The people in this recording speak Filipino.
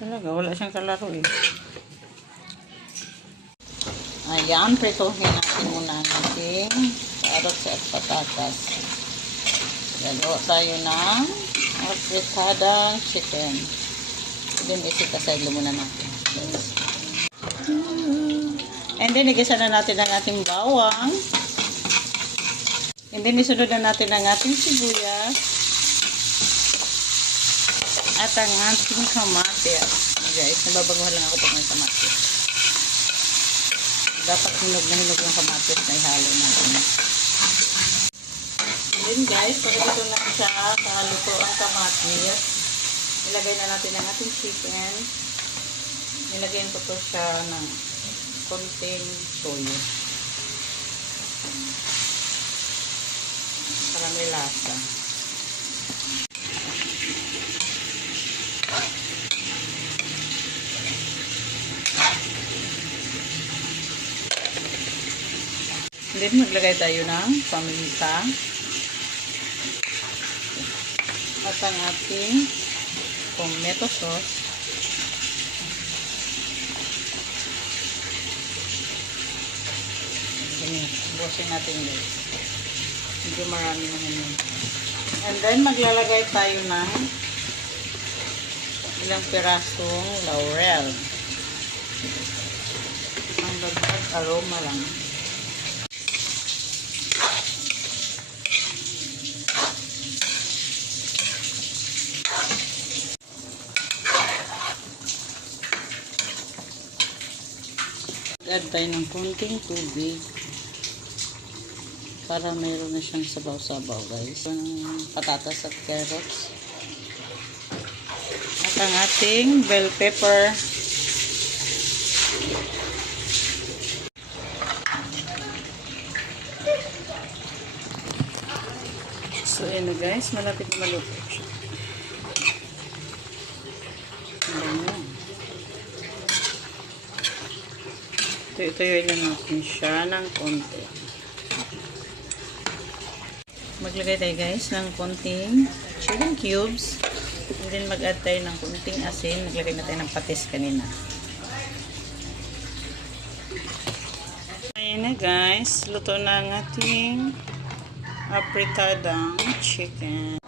Talaga, wala siyang kalaro eh. Ayan, prituhin natin muna ang ating carrots at patatas. Gagawa tayo ng fritadang chicken. Then, isit aside muna natin. And then, igisa na natin ang ating bawang. And then, isunod na natin ang ating sibuyas. At ang ating kamatis. Guys, nababaguhan lang ako pag may kamatis. Dapat hinog na hinog yung kamatis na ihalo natin. And then guys, pagkatito na siya sa luto ang kamatis, ilagay na natin ang ating chicken. Nilagyan ko to siya ng konting toyo. Para may lasa. Then, maglagay tayo ng paminta at ang ating tomato sauce. Bukasin natin guys. Medyo marami naman yun. And then, maglalagay tayo ng ilang pirasong laurel. Ang dagdag aroma lang. Add tayo ng konting tubig para mayroon na siyang sabaw-sabaw guys. Ang patatas at carrots at ang ating bell pepper. So yun guys, malapit na maluto siya. Tuyuin lang natin siya ng konti. Maglagay tayo guys ng konting chicken cubes. And then mag-add tayo ng konting asin. Maglagay na tayo ng patis kanina. Ayan na guys. Luto na ang ating apritadang chicken.